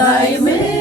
Thy will.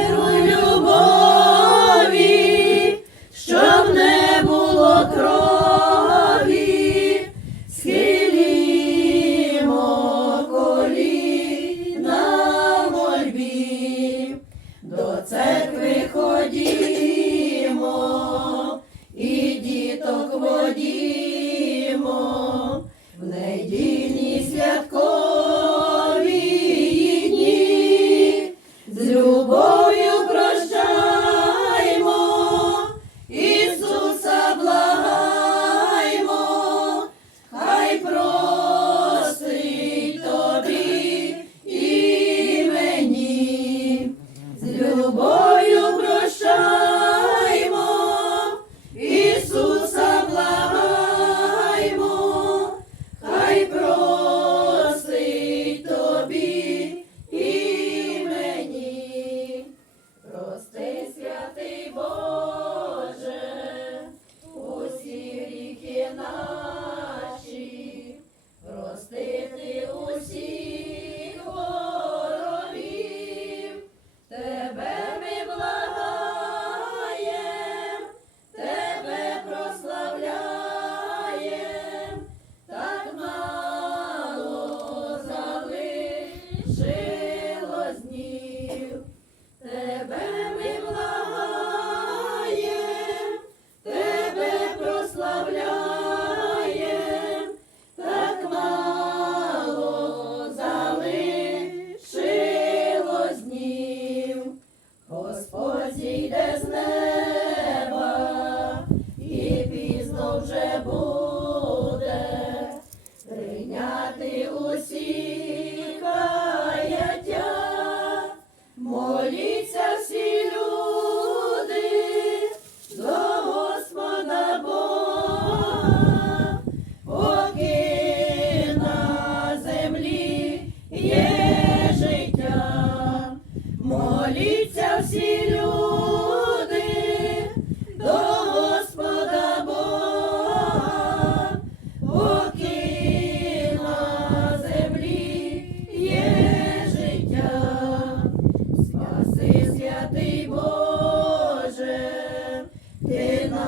Ти усі.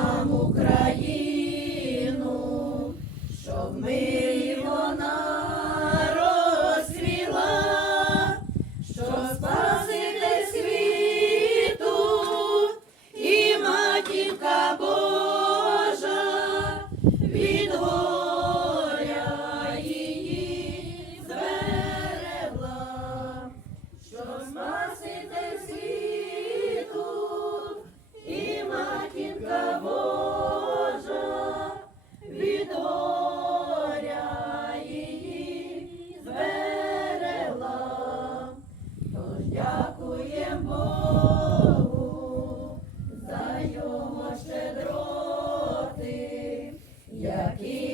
нам Україну, щоб ми. Богу за його щедроти, які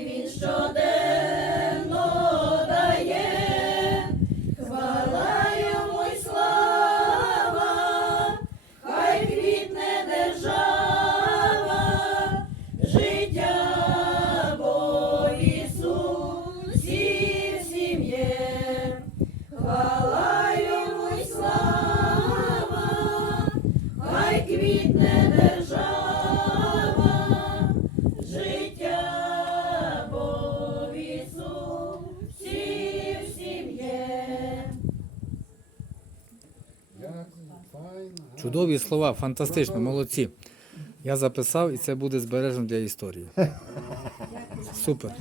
квітне держава, життя Бог всім всім є. Чудові слова, фантастично, молодці. Я записав і це буде збережено для історії. Супер.